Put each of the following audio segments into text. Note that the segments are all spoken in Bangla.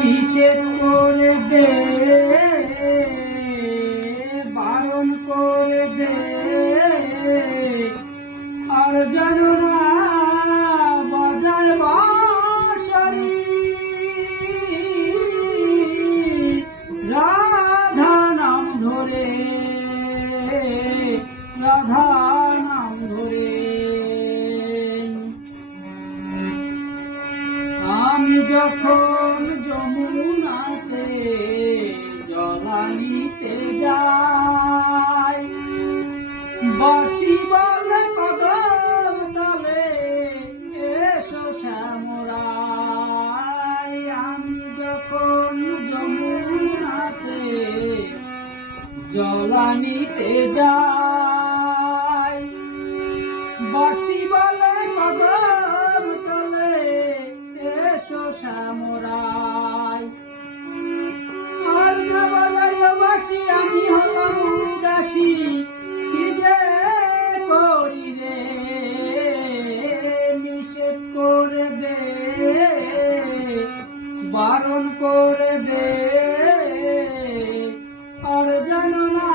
নিষেধ করে দে, বারণ করে দে, আর যেন না বাজায় বাঁশরি। রাধা নাম ধরে, রাধা নাম ধরে। আমি যখন যমুনাতে জলানিতে যাই, বাঁশি বলে কদম তলে এসো শ্যামরাই। আমি যখন যমুনাতে জলানিতে যাই, বাঁশি বলে কদম তলে এসো শ্যামরাই। আর না বাজাইয়া বাঁশি আমি হলাম উদাসী, কি যে করি রে। নিষেধ করে দে, বারণ করে দে, আর যেন না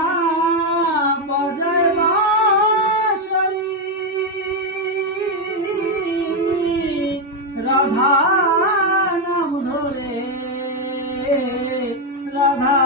বাজায় বাঁশরি। রাধা নাম ধরে, রাধা